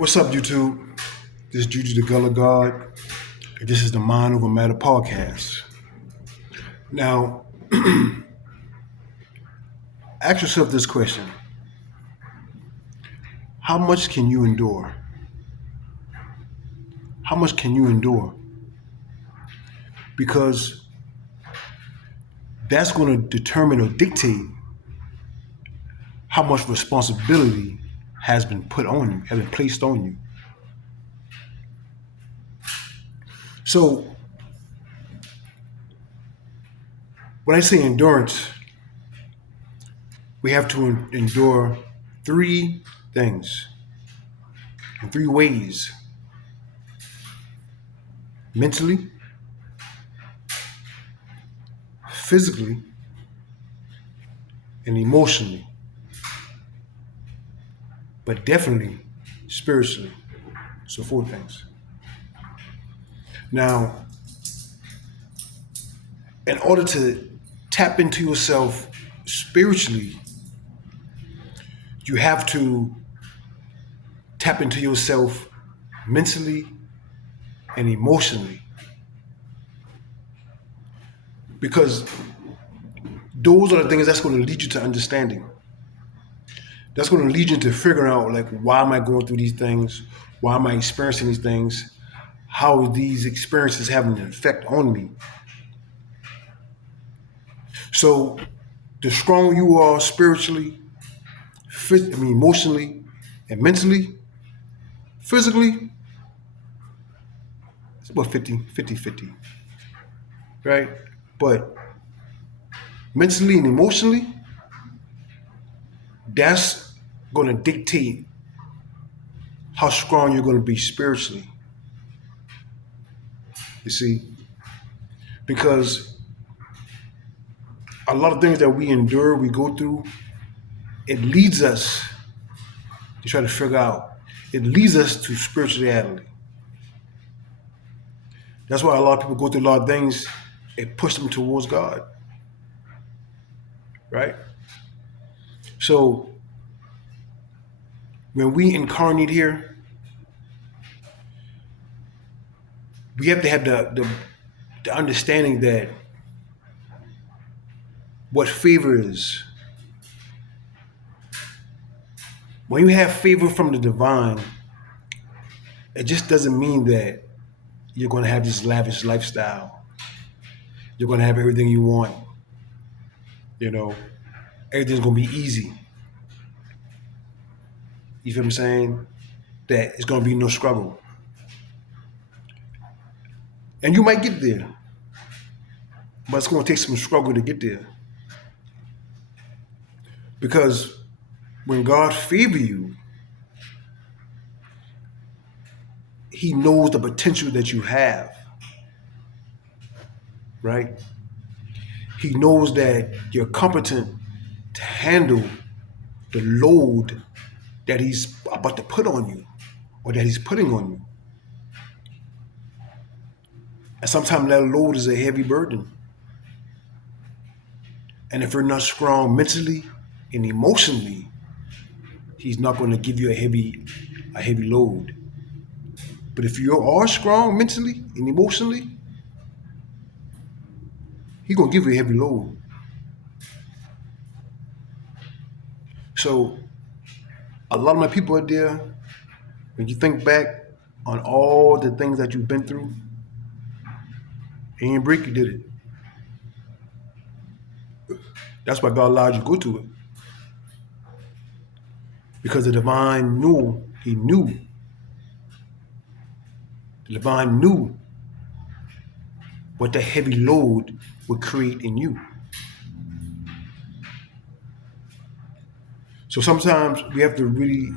What's up, YouTube? This is Juju the Gullah God, and this is the Mind Over Matter podcast. Now, ask yourself this question: how much can you endure? How much can you endure? Because that's going to determine or dictate how much responsibility has been put on you, has been placed on you. So, when I say endurance, we have to endure three things in three ways: mentally, physically, and emotionally, but definitely spiritually. So, four things. Now, in order to tap into yourself spiritually, you have to tap into yourself mentally and emotionally, because those are the things that's going to lead you to understanding. That's going to lead you to figuring out, like, why am I going through these things? Why am I experiencing these things? How are these experiences having an effect on me? So, the stronger you are spiritually, emotionally, and mentally, physically, it's about 50, right? But mentally and emotionally, that's going to dictate how strong you're going to be spiritually. You see, because a lot of things that we endure, we go through, it leads us to try to figure out. It leads us to spirituality. That's why a lot of people go through a lot of things. It pushes them towards God, right? So when we incarnate here, we have to have the understanding that what favor is. When you have favor from the divine, it just doesn't mean that you're going to have this lavish lifestyle. You're going to have everything you want. You know, everything's going to be easy. You feel what I'm saying? That it's going to be no struggle. And you might get there, but it's going to take some struggle to get there. Because when God favors you, He knows the potential that you have, right? He knows that you're competent to handle the load that He's about to put on you or that He's putting on you. And sometimes that load is a heavy burden. And if you're not strong mentally and emotionally, He's not going to give you a heavy load. But if you are strong mentally and emotionally, He's going to give you a heavy load. So a lot of my people out there, when you think back on all the things that you've been through, He ain't break you, did it? That's why God allowed you to go through it. Because the divine knew, the divine knew what the heavy load would create in you. So sometimes we have to really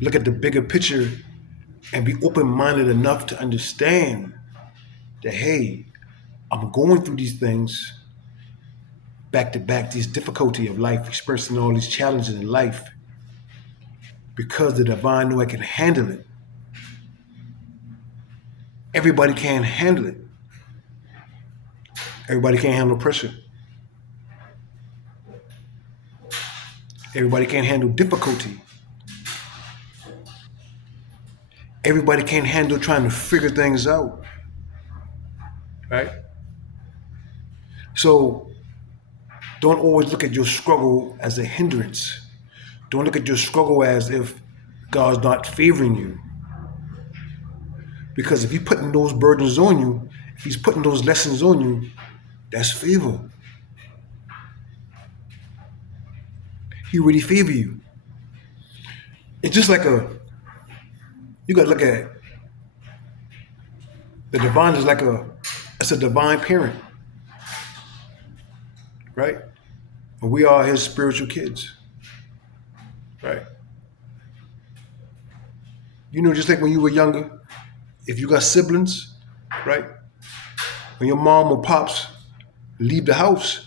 look at the bigger picture and be open-minded enough to understand that, hey, I'm going through these things back to back, this difficulty of life, experiencing all these challenges in life, because the divine knew I can handle it. Everybody can't handle it. Everybody can't handle pressure. Everybody can't handle difficulty. Everybody can't handle trying to figure things out, right? So don't always look at your struggle as a hindrance. Don't look at your struggle as if God's not favoring you. Because if He's putting those burdens on you, if He's putting those lessons on you, that's favor. He really favor you. It's just like you gotta look at the divine is like it's a divine parent, right? And we are His spiritual kids, right? Just like when you were younger, if you got siblings, right? When your mom or pops leave the house,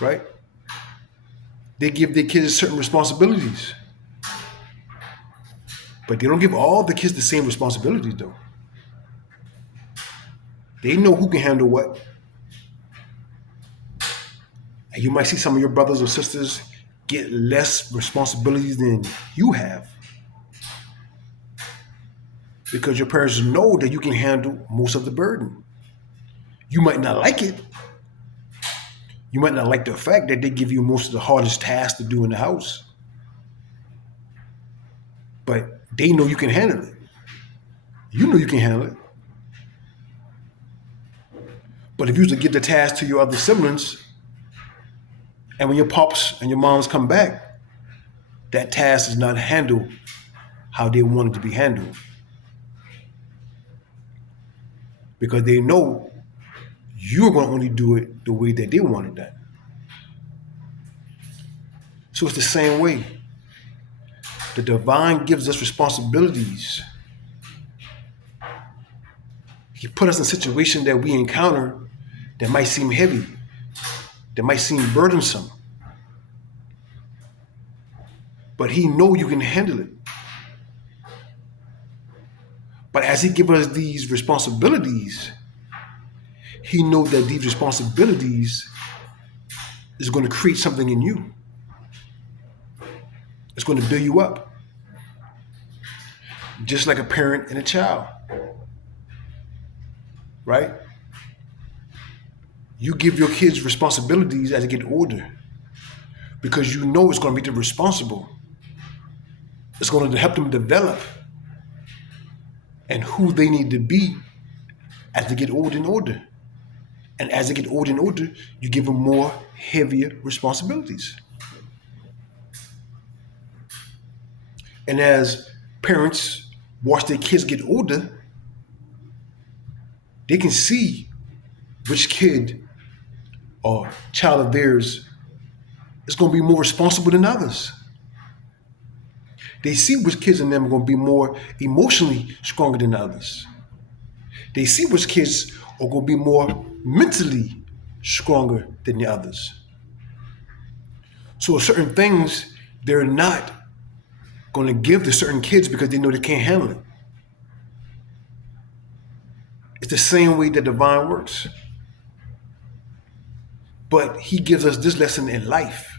right? They give their kids certain responsibilities. But they don't give all the kids the same responsibilities, though. They know who can handle what. And you might see some of your brothers or sisters get less responsibilities than you have. Because your parents know that you can handle most of the burden. You might not like it. You might not like the fact that they give you most of the hardest tasks to do in the house. But they know you can handle it. You know you can handle it. But if you was to give the task to your other siblings, and when your pops and your moms come back, that task is not handled how they want it to be handled. Because they know you're going to only do it the way that they want it done. So it's the same way. The divine gives us responsibilities. He put us in situations that we encounter that might seem heavy, that might seem burdensome. But He knows you can handle it. But as He gives us these responsibilities, He knows that these responsibilities is going to create something in you. It's going to build you up. Just like a parent and a child. Right? You give your kids responsibilities as they get older because you know it's going to make them responsible. It's going to help them develop and who they need to be as they get older and older. And as they get older and older, you give them more heavier responsibilities. And as parents watch their kids get older, they can see which kid or child of theirs is going to be more responsible than others. They see which kids in them are going to be more emotionally stronger than others. They see which kids are going to be more mentally stronger than the others. So certain things they're not going to give to certain kids because they know they can't handle it. It's the same way that divine works. But He gives us this lesson in life.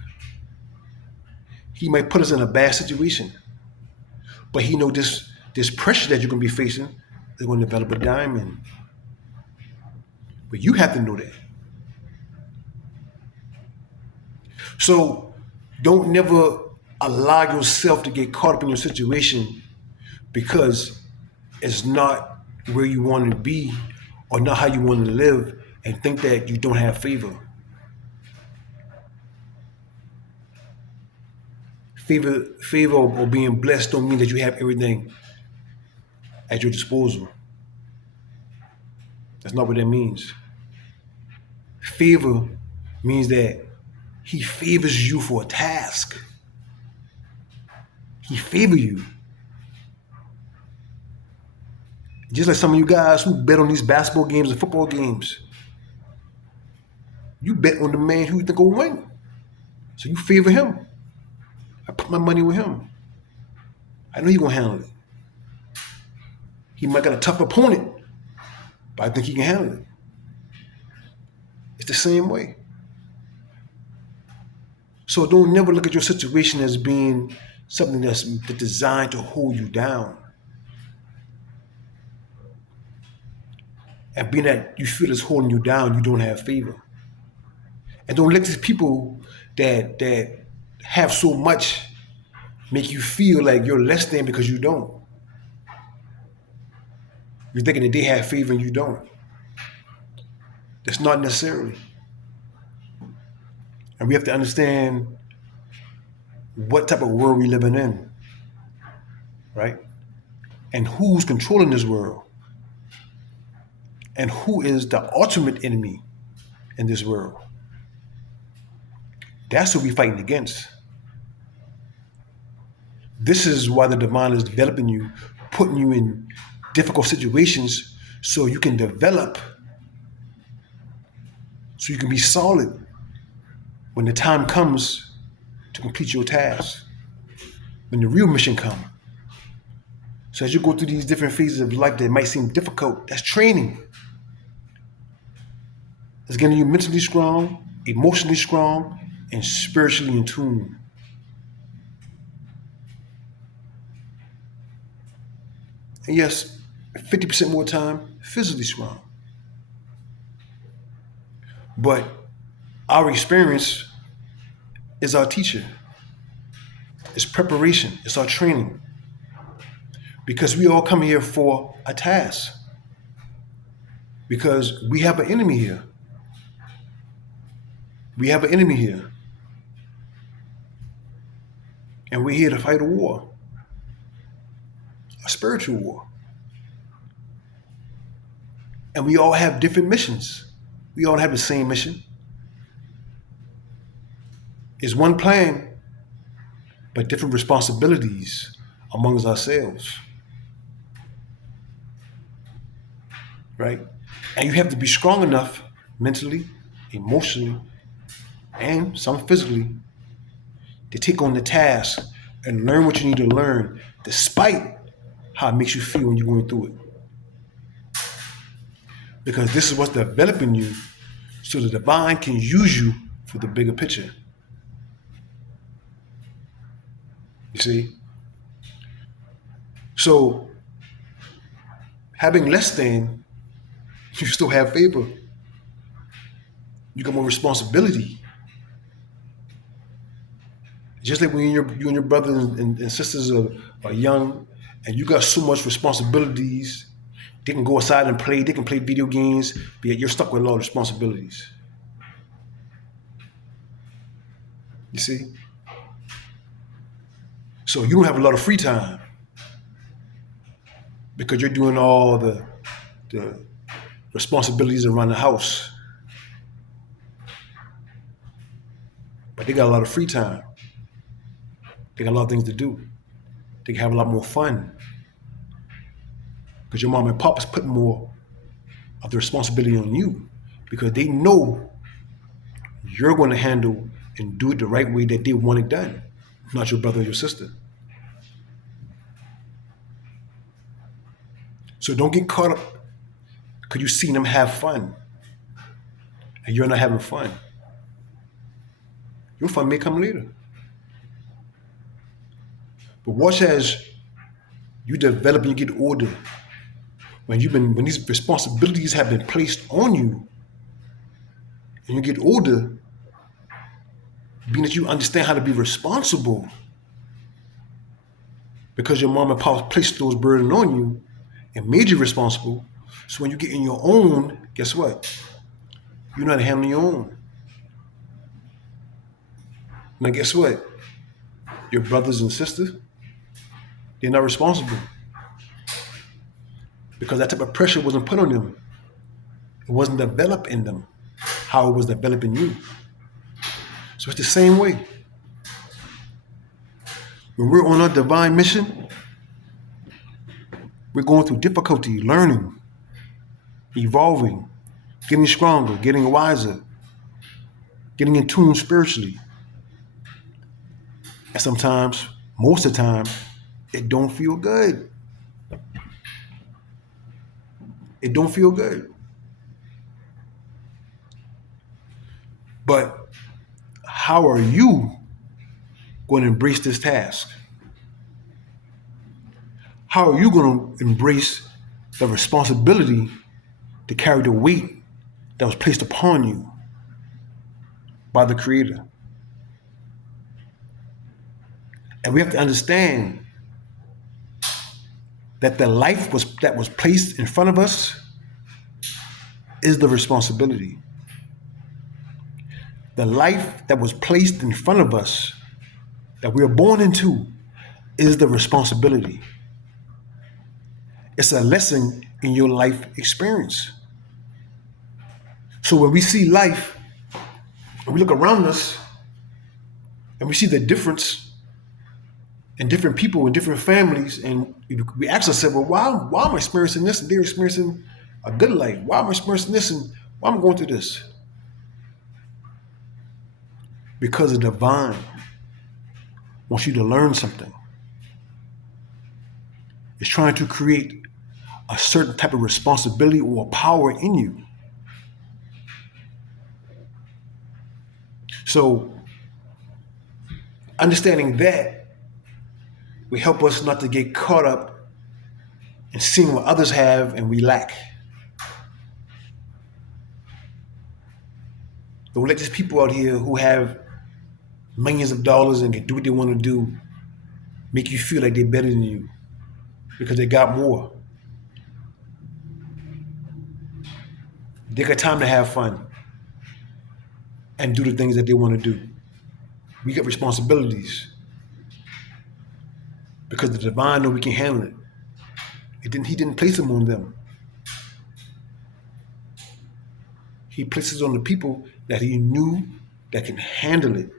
He might put us in a bad situation, but He knows this pressure that you're going to be facing is going to develop a diamond. But you have to know that. So don't never allow yourself to get caught up in your situation because it's not where you want to be or not how you want to live and think that you don't have favor. Favor or being blessed don't mean that you have everything at your disposal. That's not what that means. Favor means that He favors you for a task. He favors you. Just like some of you guys who bet on these basketball games and football games. You bet on the man who you think will win. So you favor him. I put my money with him. I know he's going to handle it. He might got a tough opponent, but I think he can handle it. It's the same way. So don't never look at your situation as being something that's designed to hold you down. And being that you feel it's holding you down, you don't have favor. And don't let these people that have so much make you feel like you're less than because you don't. You're thinking that they have favor and you don't. That's not necessarily. And we have to understand what type of world we're living in, right? And who's controlling this world. And who is the ultimate enemy in this world. That's what we're fighting against. This is why the divine is developing you, putting you in difficult situations so you can develop, so you can be solid when the time comes to complete your task, when the real mission comes. So as you go through these different phases of life that might seem difficult, that's training. It's getting you mentally strong, emotionally strong, and spiritually in tune. And yes, 50% more time, physically strong. But our experience is our teacher. It's preparation. It's our training. Because we all come here for a task. Because we have an enemy here. We have an enemy here. And we're here to fight a war. A spiritual war. And we all have different missions. We all have the same mission. It's one plan, but different responsibilities amongst ourselves. Right? And you have to be strong enough mentally, emotionally, and some physically to take on the task and learn what you need to learn despite how it makes you feel when you're going through it. Because this is what's developing you so the divine can use you for the bigger picture. You see? So, having less than, you still have favor. You got more responsibility. Just like when you and your brothers and sisters are young and you got so much responsibilities, they can go outside and play, they can play video games, but yet you're stuck with a lot of responsibilities. You see? So you don't have a lot of free time because you're doing all the responsibilities around the house. But they got a lot of free time. They got a lot of things to do. They can have a lot more fun. Because your mom and pop is putting more of the responsibility on you because they know you're going to handle and do it the right way that they want it done, not your brother or your sister. So don't get caught up because you've seen them have fun and you're not having fun. Your fun may come later. But watch as you develop and you get older. When these responsibilities have been placed on you, and you get older, being that you understand how to be responsible, because your mom and pop placed those burdens on you and made you responsible. So when you get in your own, guess what? You're not handling your own. Now guess what? Your brothers and sisters, they're not responsible. Because that type of pressure wasn't put on them. It wasn't developed in them how it was developed in you. So it's the same way. When we're on our divine mission, we're going through difficulty, learning, evolving, getting stronger, getting wiser, getting in tune spiritually. And sometimes, most of the time, it don't feel good. It don't feel good. But how are you going to embrace this task? How are you going to embrace the responsibility to carry the weight that was placed upon you by the Creator. And we have to understand that the life that was placed in front of us is the responsibility. The life that was placed in front of us, that we are born into, is the responsibility. It's a lesson in your life experience. So when we see life, and we look around us, and we see the difference in different people in different families, and we ask ourselves, well, why am I experiencing this and they're experiencing a good life? Why am I experiencing this and why am I going through this? Because the divine wants you to learn something. It's trying to create a certain type of responsibility or power in you. So understanding that will help us not to get caught up in seeing what others have and we lack. Don't let these people out here who have millions of dollars and can do what they want to do make you feel like they're better than you because they got more. They got time to have fun and do the things that they want to do. We got responsibilities because the divine know we can handle it. He didn't place them on them. He places on the people that he knew that can handle it.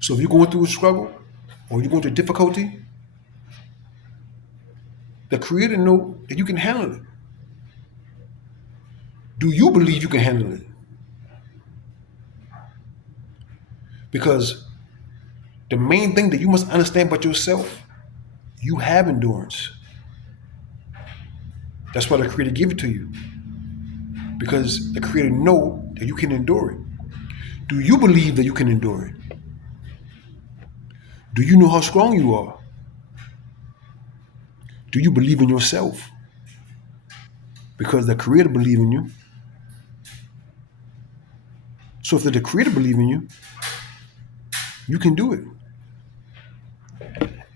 So if you're going through a struggle or you're going through difficulty, the Creator know that you can handle it. Do you believe you can handle it? Because the main thing that you must understand about yourself, you have endurance. That's why the Creator gave it to you. Because the Creator know that you can endure it. Do you believe that you can endure it? Do you know how strong you are? Do you believe in yourself? Because the Creator believes in you. So if the Creator believes in you, you can do it.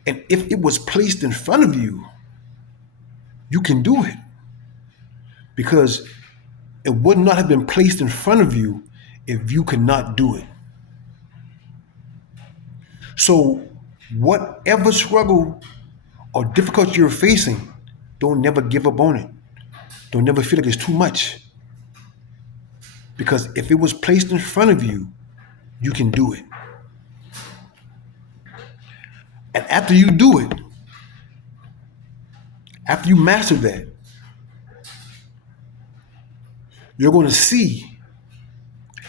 And if it was placed in front of you, you can do it. Because it would not have been placed in front of you if you could not do it. So whatever struggle or difficulty you're facing, don't never give up on it. Don't never feel like it's too much. Because if it was placed in front of you, you can do it. And after you do it, after you master that, you're going to see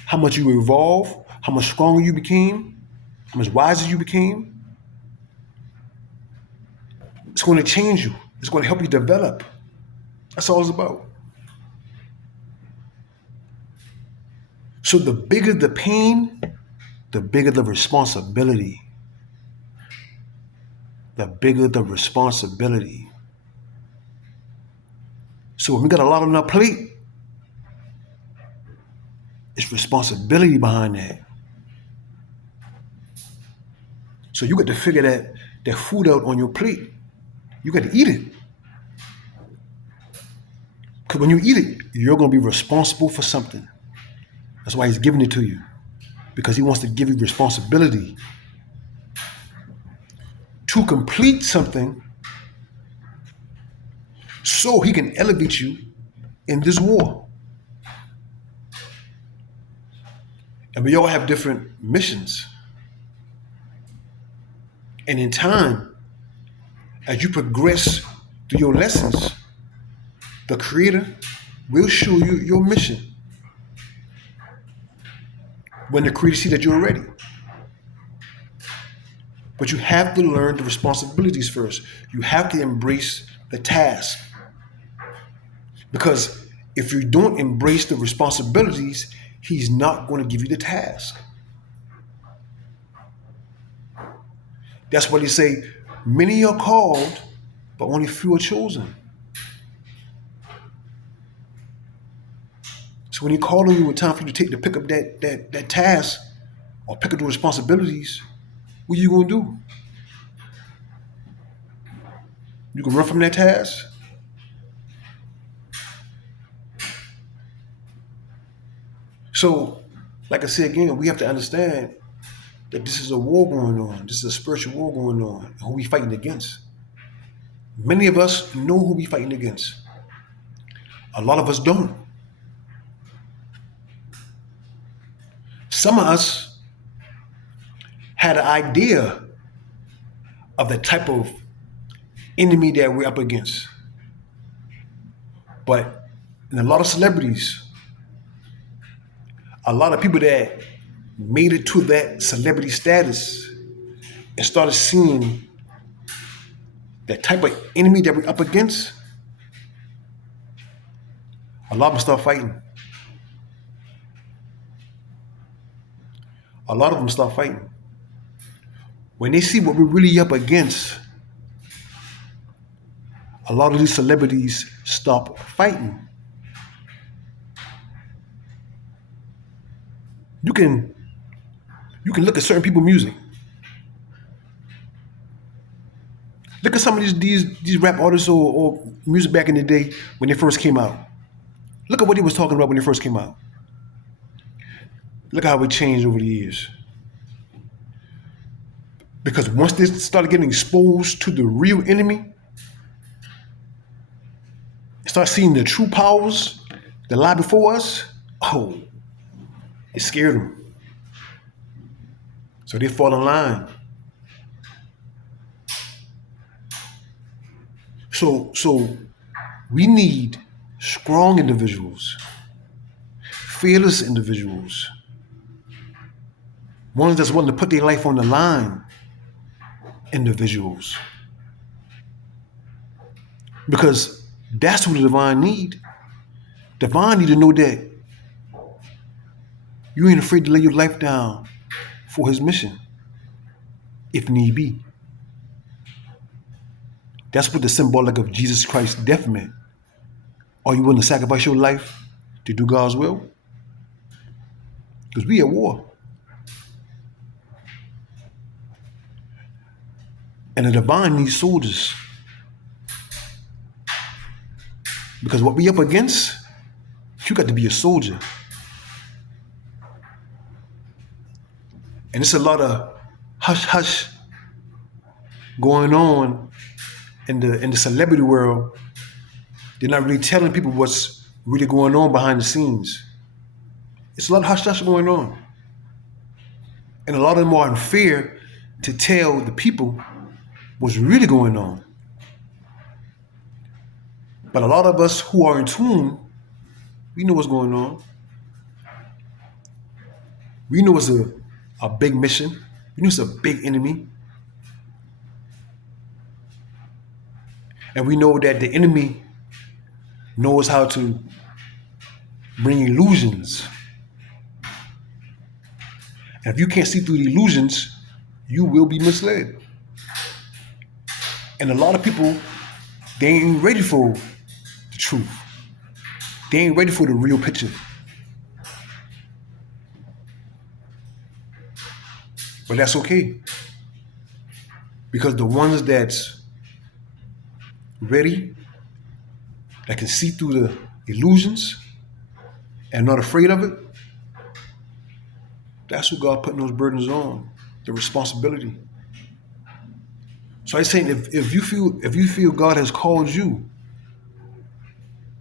how much you evolve, how much stronger you became, how much wiser you became. It's going to change you. It's going to help you develop. That's all it's about. So the bigger the pain, the bigger the responsibility. The bigger the responsibility. So when we got a lot on our plate, it's responsibility behind that. So you got to figure that food out on your plate. You got to eat it. Because when you eat it, you're going to be responsible for something. That's why he's giving it to you. Because he wants to give you responsibility to complete something so he can elevate you in this war. And we all have different missions. And in time, as you progress through your lessons, the Creator will show you your mission. When the Creator sees that you're ready. But you have to learn the responsibilities first. You have to embrace the task. Because if you don't embrace the responsibilities, he's not going to give you the task. That's why they say, many are called, but only few are chosen. So when he called on you, it's time for you to pick up that task or pick up the responsibilities, what are you gonna do? You can run from that task. So, like I said again, we have to understand that this is a war going on. This is a spiritual war going on. Who we fighting against? Many of us know who we fighting against. A lot of us don't. Some of us had an idea of the type of enemy that we're up against. But in a lot of celebrities, a lot of people that made it to that celebrity status and started seeing that type of enemy that we're up against, a lot of them start fighting. A lot of them start fighting. When they see what we're really up against, a lot of these celebrities stop fighting. You can look at certain people's music. Look at some of these rap artists or music back in the day when they first came out. Look at what he was talking about when they first came out. Look at how it changed over the years. Because once they started getting exposed to the real enemy, start seeing the true powers that lie before us, oh, it scared them. So they fall in line. So we need strong individuals, fearless individuals, ones that's willing to put their life on the line individuals. Because that's who the divine need. Divine need to know that you ain't afraid to lay your life down for his mission, if need be. That's what the symbolic of Jesus Christ's death meant. Are you willing to sacrifice your life to do God's will? Because we at war. And the divine needs soldiers. Because what we up against, you got to be a soldier. And it's a lot of hush-hush going on in the celebrity world. They're not really telling people what's really going on behind the scenes. It's a lot of hush-hush going on. And a lot of them are in fear to tell the people what's really going on. But a lot of us who are in tune, we know what's going on. We know it's a big mission. We know it's a big enemy. And we know that the enemy knows how to bring illusions. And if you can't see through the illusions, you will be misled. And a lot of people, they ain't ready for the truth. They ain't ready for the real picture. But that's okay. Because the ones that's ready, that can see through the illusions and not afraid of it, that's who God putting those burdens on, the responsibility. So I'm saying if you feel God has called you,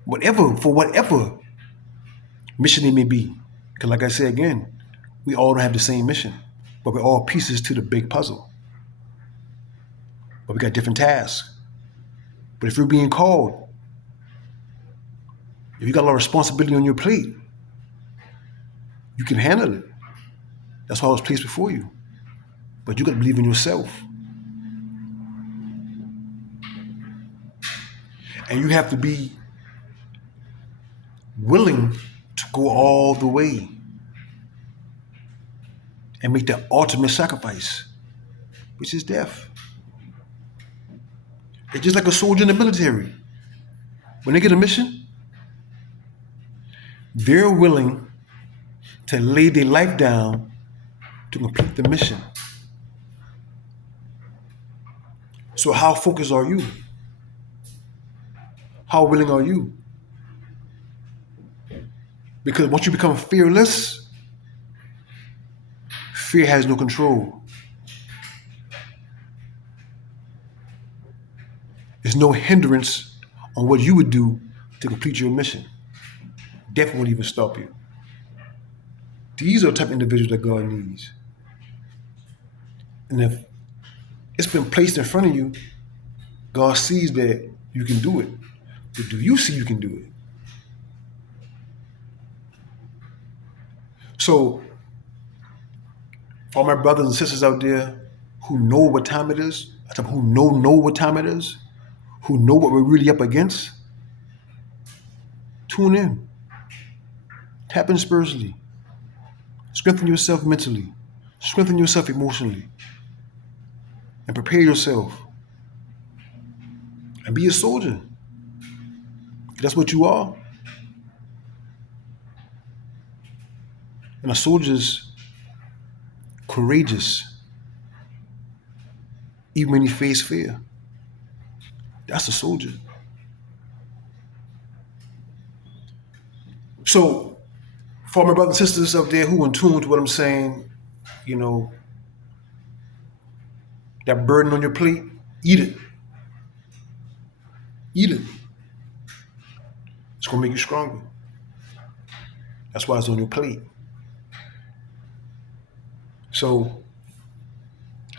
for whatever mission it may be, because like I said again, we all don't have the same mission, but we're all pieces to the big puzzle. But we got different tasks. But if you're being called, if you got a lot of responsibility on your plate, you can handle it. That's why it was placed before you. But you got to believe in yourself. And you have to be willing to go all the way and make the ultimate sacrifice, which is death. It's just like a soldier in the military. When they get a mission they're willing to lay their life down to complete the mission. So how focused are you? How willing are you? Because once you become fearless, fear has no control. There's no hindrance on what you would do to complete your mission. Death won't even stop you. These are the type of individuals that God needs. And if it's been placed in front of you, God sees that you can do it. But do you see you can do it? So, for all my brothers and sisters out there who know what time it is, who know what time it is, who know what we're really up against, tune in. Tap in spiritually. Strengthen yourself mentally. Strengthen yourself emotionally. And prepare yourself. And be a soldier. That's what you are. And a soldier's courageous, even when he faces fear. That's a soldier. So, for my brothers and sisters out there who in tune to what I'm saying, you know, that burden on your plate, eat it. Eat it. It's gonna make you stronger. That's why it's on your plate. So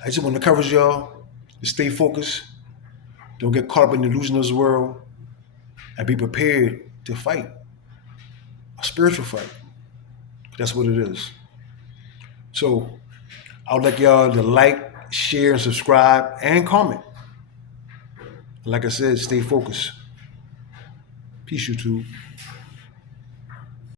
I just want to encourage y'all to stay focused. Don't get caught up in the illusion of this world, and be prepared to fight. A spiritual fight. That's what it is. So I would like y'all to like, share, and subscribe, and comment. Like I said, stay focused. Peace, YouTube.